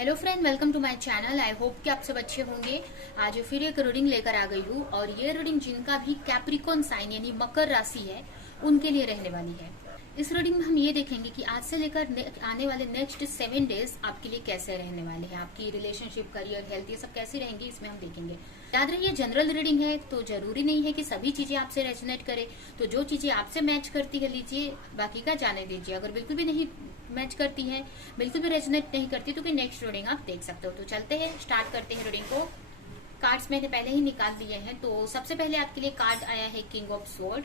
Hello friend, welcome to my channel. I hope कि आप सब अच्छे होंगे। आज फिर एक रीडिंग लेकर आ गई हूँ और ये रीडिंग जिनका भी कैप्रिकॉन साइन यानी मकर राशि है उनके लिए रहने वाली है। इस रीडिंग में हम ये देखेंगे कि आज से लेकर आने वाले नेक्स्ट 7 डेज आपके लिए कैसे रहने वाले हैं। आपकी रिलेशनशिप, करियर, हेल्थ, ये सब कैसे रहेंगे इसमें हम देखेंगे। याद रहिए, जनरल रीडिंग है तो जरूरी नहीं है कि सभी चीजें आपसे रेजोनेट करे। तो जो चीजें आपसे मैच करती है लीजिए, बाकी का जाने दीजिए। अगर बिल्कुल भी नहीं मैच करती है, बिल्कुल भी रेजोनेट नहीं करती, तो फिर नेक्स्ट रीडिंग आप देख सकते हो। तो चलते हैं, स्टार्ट करते हैं रीडिंग को। कार्ड्स मैंने पहले ही निकाल दिए हैं। तो सबसे पहले आपके लिए कार्ड आया है king of sword,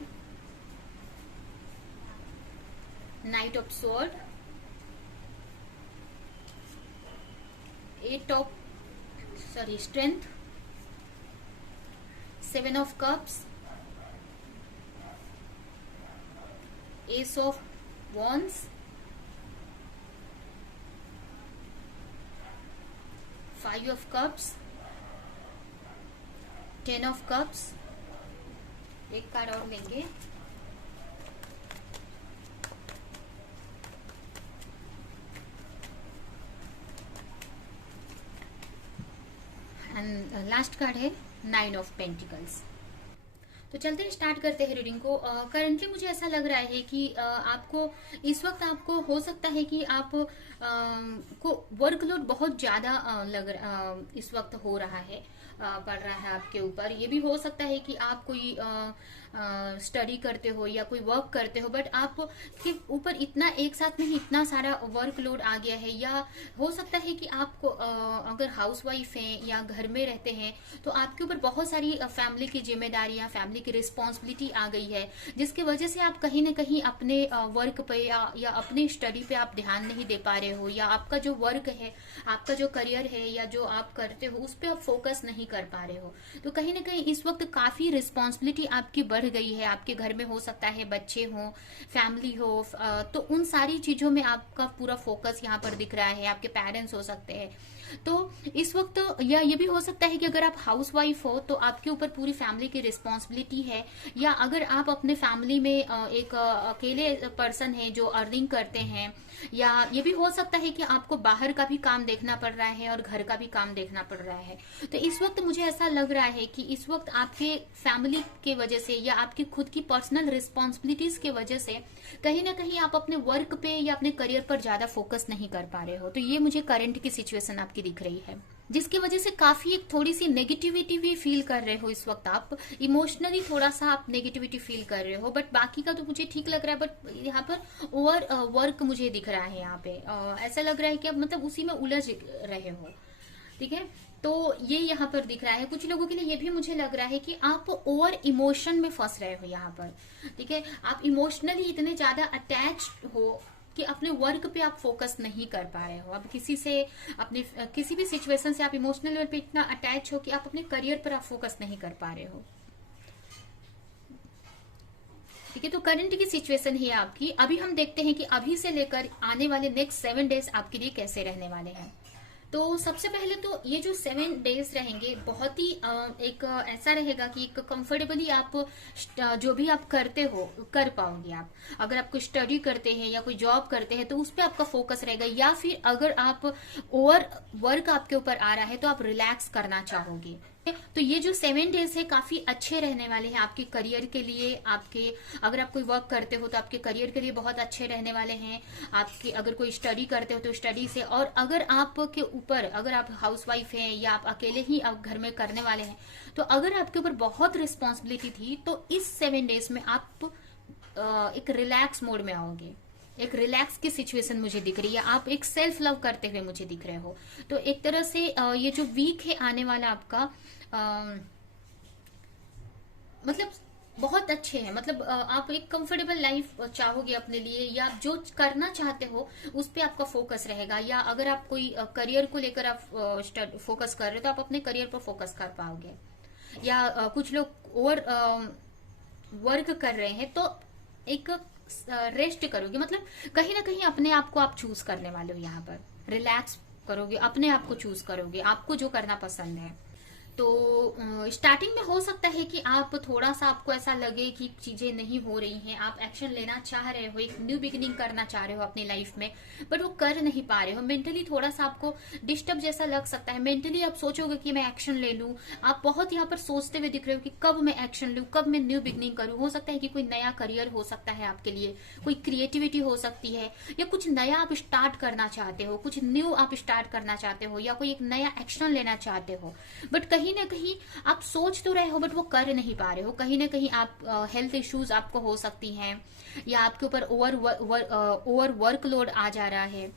knight of sword, eight of strength, 7 of cups, ace of wands, 5 of cups, 10 of cups. एक कार्ड और लेंगे, एंड लास्ट कार्ड है 9 ऑफ पेंटिकल्स। तो चलते हैं, स्टार्ट करते हैं रीडिंग को। करंटली मुझे ऐसा लग रहा है कि आपको इस वक्त आपको हो सकता है कि आप को वर्कलोड बहुत ज्यादा इस वक्त हो रहा है, पड़ रहा है आपके ऊपर। ये भी हो सकता है कि आप कोई स्टडी करते हो या कोई वर्क करते हो, बट आप के ऊपर इतना एक साथ में ही इतना सारा वर्कलोड आ गया है। या हो सकता है कि आपको अगर हाउसवाइफ हैं या घर में रहते हैं तो आपके ऊपर बहुत सारी फैमिली की जिम्मेदारियां, फैमिली की रिस्पॉन्सिबिलिटी आ गई है, जिसकी वजह से आप कहीं ना कहीं अपने वर्क पे या अपने स्टडी पे आप ध्यान नहीं दे पा रहे हो, या आपका जो वर्क है, आपका जो करियर है या जो आप करते हो उस पर आप फोकस नहीं कर पा रहे हो। तो कहीं ना कहीं इस वक्त काफी रिस्पॉन्सिबिलिटी आपकी बढ़ गई है। आपके घर में हो सकता है बच्चे हो, फैमिली हो, तो उन सारी चीजों में आपका पूरा फोकस यहाँ पर दिख रहा है। आपके पेरेंट्स हो सकते हैं, तो इस वक्त या ये भी हो सकता है कि अगर आप हाउस वाइफ हो तो आपके ऊपर पूरी फैमिली की रिस्पॉन्सिबिलिटी है, या अगर आप अपने फैमिली में एक अकेले पर्सन है जो अर्निंग करते हैं, या ये भी हो सकता है कि आपको बाहर का भी काम देखना पड़ रहा है और घर का भी काम देखना पड़ रहा है। तो इस वक्त मुझे ऐसा लग रहा है कि इस वक्त आपके फैमिली के वजह से या आपकी खुद की पर्सनल रिस्पॉन्सिबिलिटीज के वजह से कहीं ना कहीं आप अपने वर्क पे या अपने करियर पर ज्यादा फोकस नहीं कर पा रहे हो। तो ये मुझे करंट की सिचुएशन आपकी दिख रही है, जिसकी वजह से काफी एक थोड़ी सी नेगेटिविटी भी फील कर रहे हो। इस वक्त आप इमोशनली थोड़ा सा आप नेगेटिविटी फील कर रहे हो, बट बाकी का तो मुझे ठीक लग रहा है। बट यहाँ पर ओवर वर्क मुझे दिख रहा है। यहाँ पे ऐसा लग रहा है कि आप मतलब उसी में उलझ रहे हो। ठीक है, तो ये यहाँ पर दिख रहा है। कुछ लोगों के लिए ये भी मुझे लग रहा है कि आप ओवर इमोशन में फंस रहे हो यहाँ पर। ठीक है, आप इमोशनली इतने ज्यादा अटैच हो कि अपने वर्क पे आप फोकस नहीं कर पा रहे हो। अब किसी से अपने किसी भी सिचुएशन से आप इमोशनल लेवल पे इतना अटैच हो कि आप अपने करियर पर आप फोकस नहीं कर पा रहे हो। ठीक है, तो करंट की सिचुएशन है आपकी। अभी हम देखते हैं कि अभी से लेकर आने वाले नेक्स्ट 7 डेज आपके लिए कैसे रहने वाले हैं। तो सबसे पहले तो ये जो 7 डेज रहेंगे बहुत ही एक ऐसा रहेगा कि एक कंफर्टेबली आप जो भी आप करते हो कर पाओगे। आप अगर आप कोई स्टडी करते हैं या कोई जॉब करते हैं तो उस पर आपका फोकस रहेगा, या फिर अगर आप ओवर वर्क आपके ऊपर आ रहा है तो आप रिलैक्स करना चाहोगे। तो ये जो 7 डेज है काफी अच्छे रहने वाले हैं आपके करियर के लिए। आपके अगर आप कोई वर्क करते हो तो आपके करियर के लिए बहुत अच्छे रहने वाले हैं। आपके अगर कोई स्टडी करते हो तो स्टडी से, और अगर आपके ऊपर अगर आप हाउसवाइफ हैं या आप अकेले ही आप घर में करने वाले हैं तो अगर आपके ऊपर बहुत रिस्पॉन्सिबिलिटी थी तो इस 7 डेज में आप एक रिलैक्स मोड में आओगे। एक रिलैक्स की सिचुएशन मुझे दिख रही है। आप एक सेल्फ लव करते हुए मुझे दिख रहे हो। तो एक तरह से ये जो वीक है आने वाला आपका मतलब बहुत अच्छे हैं। मतलब आप एक कंफर्टेबल लाइफ चाहोगे अपने लिए, या आप जो करना चाहते हो उस पे आपका फोकस रहेगा। या अगर आप कोई करियर को लेकर आप फोकस कर रहे हो तो आप अपने करियर पर फोकस कर पाओगे। या कुछ लोग और वर्क कर रहे हैं तो एक रेस्ट करोगे। मतलब कहीं ना कहीं अपने आप को आप चूज करने वाले हो। यहाँ पर रिलैक्स करोगे, अपने आप को चूज करोगे, आपको जो करना पसंद है। तो स्टार्टिंग में हो सकता है कि आप थोड़ा सा आपको ऐसा लगे कि चीजें नहीं हो रही हैं, आप एक्शन लेना चाह रहे हो, एक न्यू बिगिनिंग करना चाह रहे हो अपनी लाइफ में, बट वो कर नहीं पा रहे हो। मेंटली थोड़ा सा आपको डिस्टर्ब जैसा लग सकता है। मेंटली आप सोचोगे कि मैं एक्शन ले लूं, आप बहुत यहाँ पर सोचते हुए दिख रहे हो कि कब मैं एक्शन लूं, कब मैं न्यू बिगिनिंग करूं। हो सकता है कि कोई नया करियर हो सकता है आपके लिए, कोई क्रिएटिविटी हो सकती है, या कुछ नया आप स्टार्ट करना चाहते हो, कुछ न्यू आप स्टार्ट करना चाहते हो, या कोई एक नया एक्शन लेना चाहते हो। बट कहीं ना कहीं आप सोच तो रहे हो बट वो कर नहीं पा रहे हो। कहीं ना कहीं आप हेल्थ इश्यूज आपको हो सकती हैं, या आपके ऊपर ओवर वर्कलोड आ जा रहा है,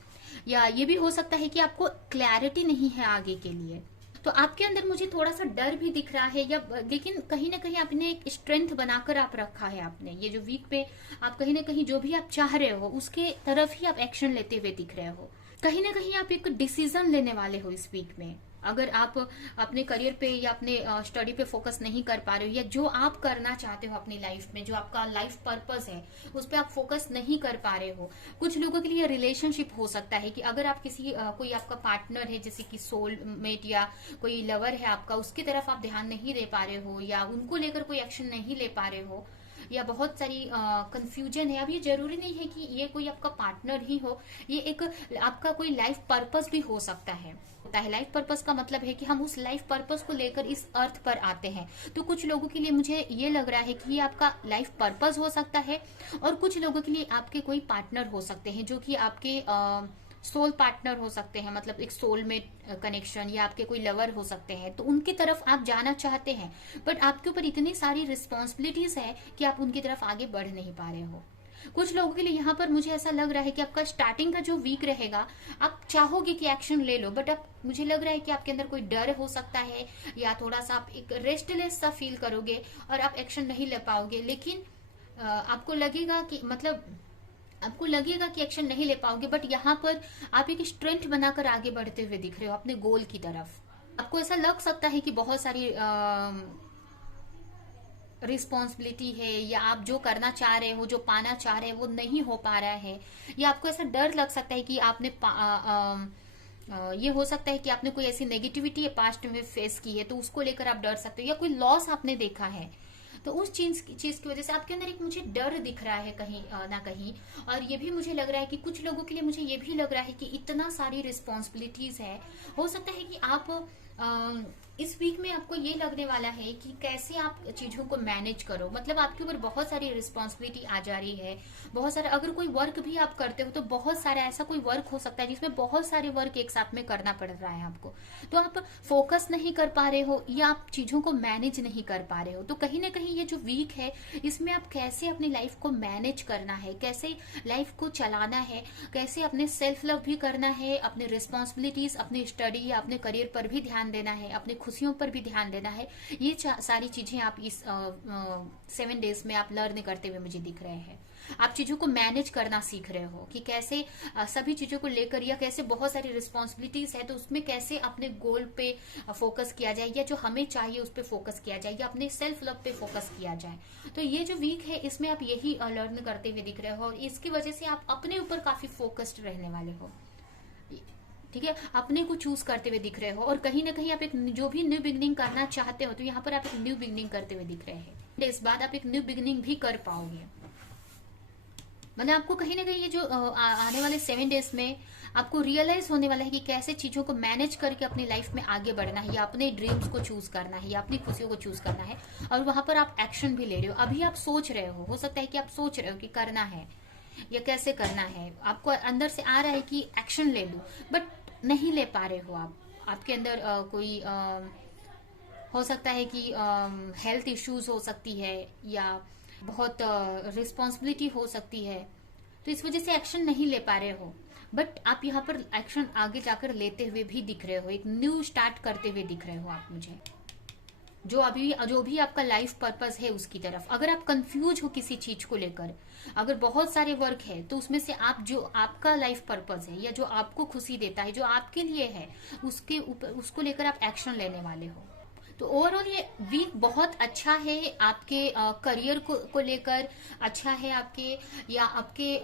या ये भी हो सकता है कि आपको क्लैरिटी नहीं है आगे के लिए। तो आपके अंदर मुझे थोड़ा सा डर भी दिख रहा है, या लेकिन कहीं ना कहीं आपने एक स्ट्रेंथ बनाकर आप रखा है। आपने ये जो वीक पे आप कहीं ना कहीं जो भी आप चाह रहे हो उसके तरफ ही आप एक्शन लेते हुए दिख रहे हो। कहीं ना कहीं आप एक डिसीजन लेने वाले हो इस वीक में। अगर आप अपने करियर पे या अपने स्टडी पे फोकस नहीं कर पा रहे हो, या जो आप करना चाहते हो अपनी लाइफ में, जो आपका लाइफ पर्पस है उस पर आप फोकस नहीं कर पा रहे हो। कुछ लोगों के लिए रिलेशनशिप हो सकता है कि अगर आप किसी कोई आपका पार्टनर है, जैसे कि सोलमेट या कोई लवर है आपका, उसकी तरफ आप ध्यान नहीं दे पा रहे हो, या उनको लेकर कोई एक्शन नहीं ले पा रहे हो, या बहुत सारी कंफ्यूजन है। अब ये जरूरी नहीं है कि ये कोई आपका पार्टनर ही हो, ये एक आपका कोई लाइफ पर्पस भी हो सकता है। लाइफ पर्पस का मतलब है कि हम उस लाइफ पर्पस को लेकर इस अर्थ पर आते हैं। तो कुछ लोगों के लिए मुझे ये लग रहा है कि ये आपका लाइफ पर्पस हो सकता है, और कुछ लोगों के लिए आपके कोई पार्टनर हो सकते हैं जो कि आपके सोल पार्टनर हो सकते हैं, मतलब एक सोलमेट कनेक्शन, या आपके कोई लवर हो सकते हैं। तो उनकी तरफ आप जाना चाहते हैं, बट आपके ऊपर इतनी सारी रिस्पॉन्सिबिलिटीज है कि आप उनकी तरफ आगे बढ़ नहीं पा रहे हो। कुछ लोगों के लिए यहाँ पर मुझे ऐसा लग रहा है कि आपका स्टार्टिंग का जो वीक रहेगा, आप चाहोगे कि एक्शन ले लो, बट अब मुझे लग रहा है कि आपके अंदर कोई डर हो सकता है, या थोड़ा सा आप एक रेस्टलेस सा फील करोगे और आप एक्शन नहीं ले पाओगे। लेकिन आपको लगेगा कि एक्शन नहीं ले पाओगे, बट यहाँ पर आप एक स्ट्रेंथ बनाकर आगे बढ़ते हुए दिख रहे हो अपने गोल की तरफ। आपको ऐसा लग सकता है कि बहुत सारी रिस्पॉन्सिबिलिटी है, या आप जो करना चाह रहे हो, जो पाना चाह रहे हो वो नहीं हो पा रहा है, या आपको ऐसा डर लग सकता है कि आपने ये हो सकता है कि आपने कोई ऐसी नेगेटिविटी पास्ट में फेस की है, तो उसको लेकर आप डर सकते हो, या कोई लॉस आपने देखा है, तो उस चीज की वजह से आपके अंदर एक मुझे डर दिख रहा है कहीं ना कहीं। और ये भी मुझे लग रहा है कि कुछ लोगों के लिए मुझे ये भी लग रहा है कि इतना सारी रिस्पॉन्सिबिलिटीज है, हो सकता है कि आप इस वीक में आपको ये लगने वाला है कि कैसे आप चीजों को मैनेज करो। मतलब आपके ऊपर बहुत सारी रिस्पॉन्सिबिलिटी आ जा रही है, बहुत सारा, अगर कोई वर्क भी आप करते हो तो बहुत सारा ऐसा कोई वर्क हो सकता है जिसमें बहुत सारे वर्क एक साथ में करना पड़ रहा है आपको, तो आप फोकस नहीं कर पा रहे हो, या आप चीजों को मैनेज नहीं कर पा रहे हो। तो कहीं ना कहीं ये जो वीक है इसमें आप कैसे अपनी लाइफ को मैनेज करना है, कैसे लाइफ को चलाना है, कैसे अपने सेल्फ लव भी करना है, अपने रिस्पॉन्सिबिलिटीज, अपनी स्टडी या अपने करियर पर भी ध्यान देना है, अपने खुशियों पर भी ध्यान देना है, ये सारी चीजें आप इस 7 डेज में आप लर्न करते हुए मुझे दिख रहे हैं। आप चीजों को मैनेज करना सीख रहे हो कि कैसे सभी चीजों को लेकर, या कैसे बहुत सारी रिस्पॉन्सिबिलिटीज है तो उसमें कैसे अपने गोल पे फोकस किया जाए, या जो हमें चाहिए उस पे फोकस किया जाए, या अपने सेल्फ लव पे फोकस किया जाए। तो ये जो वीक है इसमें आप यही लर्न करते हुए दिख रहे हो, और इसकी वजह से आप अपने ऊपर काफी फोकस्ड रहने वाले हो। ठीक है, अपने को चूज करते हुए दिख रहे हो, और कहीं ना कहीं आप एक जो भी न्यू बिगनिंग करना चाहते हो तो यहाँ पर आप एक न्यू बिगनिंग करते हुए दिख रहे हैं। इस बाद आप एक न्यू बिगनिंग भी कर पाओगे। मतलब आपको कहीं ना कहीं ये जो आने वाले 7 डेज में आपको रियलाइज होने वाला है कि कैसे चीजों को मैनेज करके अपनी लाइफ में आगे बढ़ना है, या अपने ड्रीम्स को चूज करना है, या अपनी खुशियों को चूज करना है, और वहां पर आप एक्शन भी ले रहे हो। अभी आप सोच रहे हो सकता है कि आप सोच रहे हो कि करना है या कैसे करना है, आपको अंदर से आ रहा है कि एक्शन ले लूं, बट नहीं ले पा रहे हो आप। आपके अंदर कोई हो सकता है कि हेल्थ इश्यूज हो सकती है, या बहुत रिस्पॉन्सिबिलिटी हो सकती है, तो इस वजह से एक्शन नहीं ले पा रहे हो। बट आप यहाँ पर एक्शन आगे जाकर लेते हुए भी दिख रहे हो, एक न्यू स्टार्ट करते हुए दिख रहे हो आप मुझे, जो भी आपका लाइफ पर्पस है उसकी तरफ। अगर आप कंफ्यूज हो किसी चीज को लेकर, अगर बहुत सारे वर्क है तो उसमें से आप जो आपका लाइफ पर्पस है, या जो आपको खुशी देता है, जो आपके लिए है, उसके ऊपर उसको लेकर आप एक्शन लेने वाले हो। तो ओवरऑल ये वीक बहुत अच्छा है आपके करियर को लेकर, अच्छा है आपके, या आपके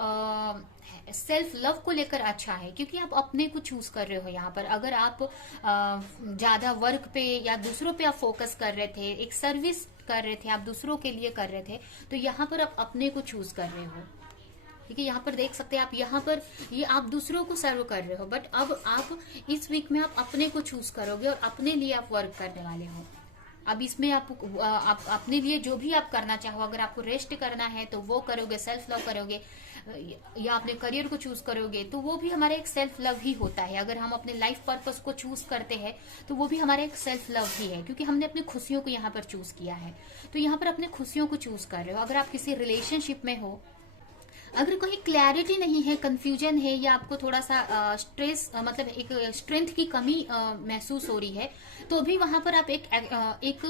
सेल्फ लव को लेकर अच्छा है, क्योंकि आप अपने को चूज कर रहे हो यहाँ पर। अगर आप ज्यादा वर्क पे या दूसरों पे आप फोकस कर रहे थे, एक सर्विस कर रहे थे, आप दूसरों के लिए कर रहे थे, तो यहाँ पर आप अपने को चूज कर रहे हो। ठीक है, यहाँ पर देख सकते हैं आप, यहाँ पर ये आप दूसरों को सर्व कर रहे हो, बट अब आप इस वीक में आप अपने को चूज करोगे और अपने लिए आप वर्क करने वाले हो। अब इसमें आप अपने लिए जो भी आप करना चाहो, अगर आपको रेस्ट करना है तो वो करोगे, सेल्फ लव करोगे, या अपने करियर को चूज करोगे तो वो भी हमारा एक सेल्फ लव ही होता है। अगर हम अपने लाइफ पर्पस को चूज करते हैं तो वो भी हमारा एक सेल्फ लव ही है, क्योंकि हमने अपनी खुशियों को यहाँ पर चूज किया है। तो यहाँ पर अपने खुशियों को चूज कर रहे हो। अगर आप किसी रिलेशनशिप में हो, अगर कोई क्लैरिटी नहीं है, कंफ्यूजन है, या आपको थोड़ा सा स्ट्रेस मतलब एक स्ट्रेंथ की कमी महसूस हो रही है, तो भी वहां पर आप एक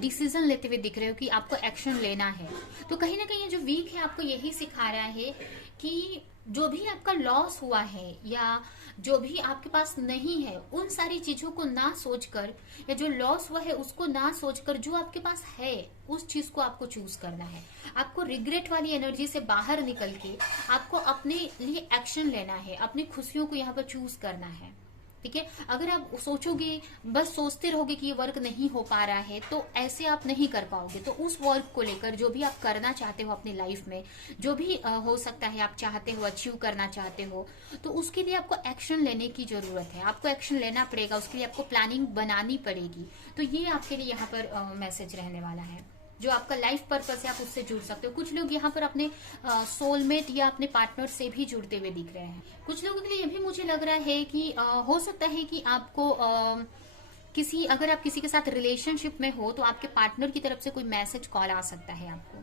डिसीजन लेते हुए दिख रहे हो कि आपको एक्शन लेना है। तो कहीं ना कहीं ये जो वीक है आपको यही सिखा रहा है कि जो भी आपका लॉस हुआ है या जो भी आपके पास नहीं है, उन सारी चीजों को ना सोचकर, या जो लॉस हुआ है उसको ना सोचकर, जो आपके पास है उस चीज को आपको चूज करना है। आपको रिग्रेट वाली एनर्जी से बाहर निकल के आपको अपने लिए एक्शन लेना है, अपनी खुशियों को यहाँ पर चूज करना है। ठीक है, अगर आप सोचोगे, बस सोचते रहोगे कि ये वर्क नहीं हो पा रहा है, तो ऐसे आप नहीं कर पाओगे। तो उस वर्क को लेकर जो भी आप करना चाहते हो अपनी लाइफ में, जो भी हो सकता है आप चाहते हो, अचीव करना चाहते हो, तो उसके लिए आपको एक्शन लेने की जरूरत है। आपको एक्शन लेना पड़ेगा, उसके लिए आपको प्लानिंग बनानी पड़ेगी। तो ये आपके लिए यहाँ पर मैसेज रहने वाला है। जो आपका लाइफ पर्पस है आप उससे जुड़ सकते हो। कुछ लोग यहाँ पर अपने सोलमेट या अपने पार्टनर से भी जुड़ते हुए दिख रहे हैं। कुछ लोगों के लिए ये भी मुझे लग रहा है कि हो सकता है कि आपको अगर आप किसी के साथ रिलेशनशिप में हो तो आपके पार्टनर की तरफ से कोई मैसेज कॉल आ सकता है आपको।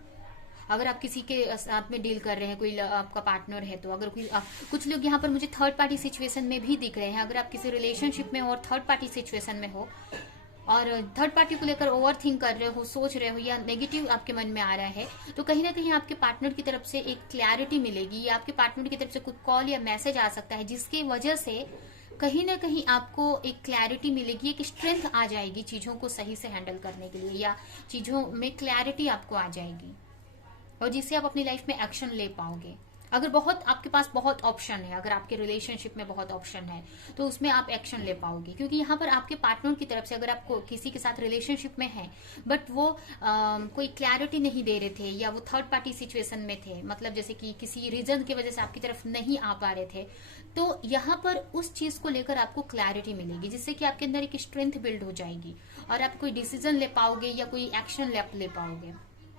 अगर आप किसी के साथ में डील कर रहे हैं, कोई आपका पार्टनर है, तो अगर कुछ लोग यहाँ पर मुझे थर्ड पार्टी सिचुएशन में भी दिख रहे हैं। अगर आप किसी रिलेशनशिप में हो और थर्ड पार्टी सिचुएशन में हो और थर्ड पार्टी को लेकर ओवर थिंक कर रहे हो, सोच रहे हो, या नेगेटिव आपके मन में आ रहा है, तो कहीं ना कहीं आपके पार्टनर की तरफ से एक क्लैरिटी मिलेगी, या आपके पार्टनर की तरफ से कुछ कॉल या मैसेज आ सकता है, जिसकी वजह से कहीं ना कहीं आपको एक क्लैरिटी मिलेगी, एक स्ट्रेंथ आ जाएगी चीजों को सही से हैंडल करने के लिए, या चीजों में क्लैरिटी आपको आ जाएगी, और जिससे आप अपनी लाइफ में एक्शन ले पाओगे। अगर आपके पास बहुत ऑप्शन है, अगर आपके रिलेशनशिप में बहुत ऑप्शन है, तो उसमें आप एक्शन ले पाओगे। क्योंकि यहाँ पर आपके पार्टनर की तरफ से, अगर आपको किसी के साथ रिलेशनशिप में है बट वो कोई क्लैरिटी नहीं दे रहे थे, या वो थर्ड पार्टी सिचुएशन में थे, मतलब जैसे कि किसी रीजन की वजह से आपकी तरफ नहीं आ पा रहे थे, तो यहाँ पर उस चीज को लेकर आपको क्लैरिटी मिलेगी, जिससे कि आपके अंदर एक स्ट्रेंथ बिल्ड हो जाएगी और आप कोई डिसीजन ले पाओगे या कोई एक्शन ले पाओगे,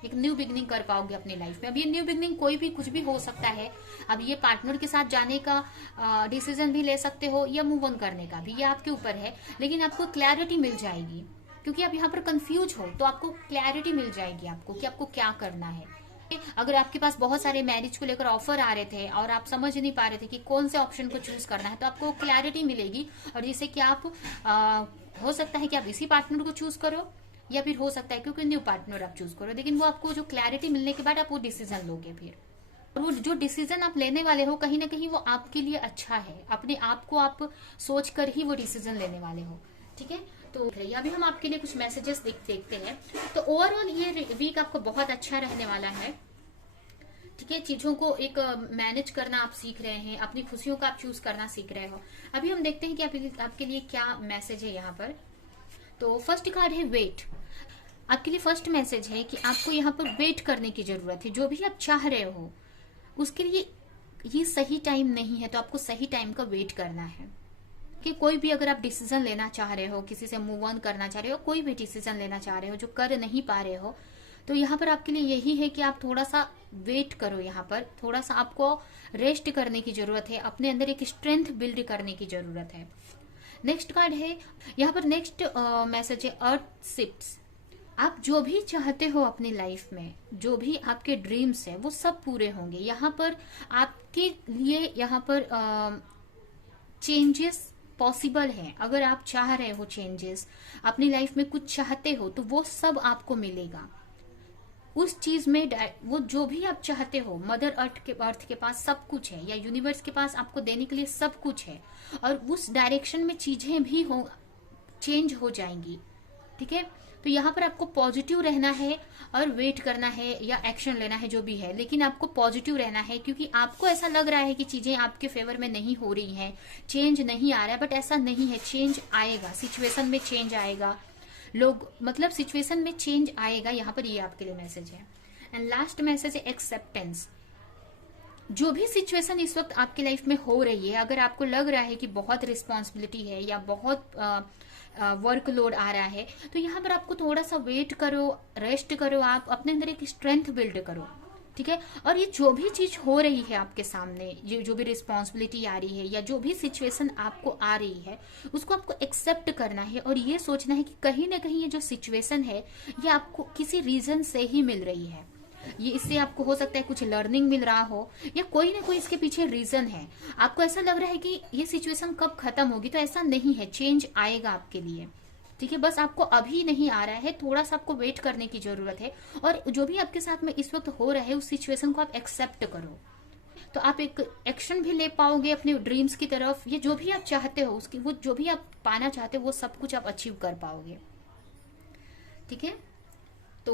एक न्यू बिगनिंग कर पाओगे अपनी लाइफ में। अब ये न्यू बिगनिंग कोई भी कुछ भी हो सकता है। अब ये पार्टनर के साथ जाने का डिसीजन भी ले सकते हो, या मूव ऑन करने का भी, ये आपके ऊपर है, लेकिन आपको क्लैरिटी मिल जाएगी। क्योंकि आप यहाँ पर कंफ्यूज हो तो आपको क्लैरिटी मिल जाएगी आपको कि आपको क्या करना है। अगर आपके पास बहुत सारे मैरिज को लेकर ऑफर आ रहे थे और आप समझ नहीं पा रहे थे कि कौन से ऑप्शन को चूज करना है, तो आपको क्लैरिटी मिलेगी, और जिससे कि आप हो सकता है कि आप इसी पार्टनर को चूज करो, या फिर हो सकता है क्योंकि न्यू पार्टनर आप चूज करो, लेकिन वो आपको जो क्लैरिटी मिलने के बाद आप वो डिसीजन लोगे फिर। और वो जो डिसीजन आप लेने वाले हो कहीं ना कहीं वो आपके लिए अच्छा है, अपने आप को आप सोच कर ही वो डिसीजन लेने वाले हो। ठीक है, तो अभी हम आपके लिए कुछ मैसेजेस देखते हैं। तो ओवरऑल ये वीक आपको बहुत अच्छा रहने वाला है। ठीक है, चीजों को एक मैनेज करना आप सीख रहे हैं, अपनी खुशियों का आप चूज करना सीख रहे हो। अभी हम देखते हैं कि आपके लिए क्या मैसेज है यहाँ पर। तो फर्स्ट कार्ड है वेट। आपके लिए फर्स्ट मैसेज है कि आपको यहाँ पर वेट करने की जरूरत है। जो भी आप चाह रहे हो उसके लिए ये सही टाइम नहीं है, तो आपको सही टाइम का वेट करना है। कि कोई भी अगर आप डिसीजन लेना चाह रहे हो, किसी से मूव ऑन करना चाह रहे हो, कोई भी डिसीजन लेना चाह रहे हो जो कर नहीं पा रहे हो, तो यहाँ पर आपके लिए यही है कि आप थोड़ा सा वेट करो। यहाँ पर थोड़ा सा आपको रेस्ट करने की जरूरत है, अपने अंदर एक स्ट्रेंथ बिल्ड करने की जरूरत है। नेक्स्ट कार्ड है यहाँ पर, नेक्स्ट मैसेज है अर्थ शिफ्ट्स। आप जो भी चाहते हो अपनी लाइफ में, जो भी आपके ड्रीम्स है वो सब पूरे होंगे। यहाँ पर आपके लिए यहाँ पर चेंजेस पॉसिबल है। अगर आप चाह रहे हो चेंजेस, अपनी लाइफ में कुछ चाहते हो, तो वो सब आपको मिलेगा। उस चीज में वो जो भी आप चाहते हो, मदर अर्थ के पास सब कुछ है, या यूनिवर्स के पास आपको देने के लिए सब कुछ है, और उस डायरेक्शन में चीजें भी चेंज हो जाएंगी। ठीक है, तो यहाँ पर आपको पॉजिटिव रहना है और वेट करना है या एक्शन लेना है, जो भी है, लेकिन आपको पॉजिटिव रहना है, क्योंकि आपको ऐसा लग रहा है कि चीजें आपके फेवर में नहीं हो रही हैं, चेंज नहीं आ रहा है, बट ऐसा नहीं है। चेंज आएगा, सिचुएशन में चेंज आएगा, लोग मतलब सिचुएशन में चेंज आएगा। यहाँ पर ये आपके लिए मैसेज है। एंड लास्ट मैसेज है एक्सेप्टेंस। जो भी सिचुएशन इस वक्त आपकी लाइफ में हो रही है, अगर आपको लग रहा है कि बहुत रिस्पॉन्सिबिलिटी है या बहुत वर्कलोड आ रहा है, तो यहाँ पर आपको थोड़ा सा वेट करो, रेस्ट करो, आप अपने अंदर एक स्ट्रेंथ बिल्ड करो, ठीक है। और ये जो भी चीज हो रही है आपके सामने, ये जो भी रिस्पॉन्सिबिलिटी आ रही है या जो भी सिचुएशन आपको आ रही है, उसको आपको एक्सेप्ट करना है और ये सोचना है कि कहीं ना कहीं ये जो सिचुएशन है ये आपको किसी रीजन से ही मिल रही है। ये इससे आपको हो सकता है कुछ लर्निंग मिल रहा हो या कोई ना कोई इसके पीछे रीजन है। आपको ऐसा लग रहा है कि ये सिचुएशन कब खत्म होगी, तो ऐसा नहीं है, चेंज आएगा आपके लिए, ठीक है। बस आपको अभी नहीं आ रहा है, थोड़ा सा आपको वेट करने की जरूरत है। और जो भी आपके साथ में इस वक्त हो रहा है उस सिचुएशन को आप एक्सेप्ट करो, तो आप एक एक्शन भी ले पाओगे अपने ड्रीम्स की तरफ। ये जो भी आप चाहते हो, उसकी वो जो भी आप पाना चाहते हो वो सब कुछ आप अचीव कर पाओगे, ठीक है। तो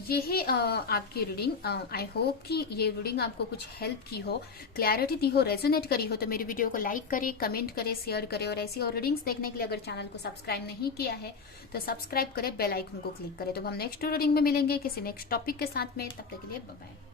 ये है आपकी रीडिंग। आई होप कि ये रीडिंग आपको कुछ हेल्प की हो, क्लैरिटी दी हो, रेजोनेट करी हो। तो मेरी वीडियो को लाइक करें, कमेंट करें, शेयर करें, और ऐसी और रीडिंग्स देखने के लिए अगर चैनल को सब्सक्राइब नहीं किया है तो सब्सक्राइब करें, बेल आइकन को क्लिक करें। तो हम नेक्स्ट रीडिंग में मिलेंगे किसी नेक्स्ट टॉपिक के साथ में, तब तक के लिए बाय बाय।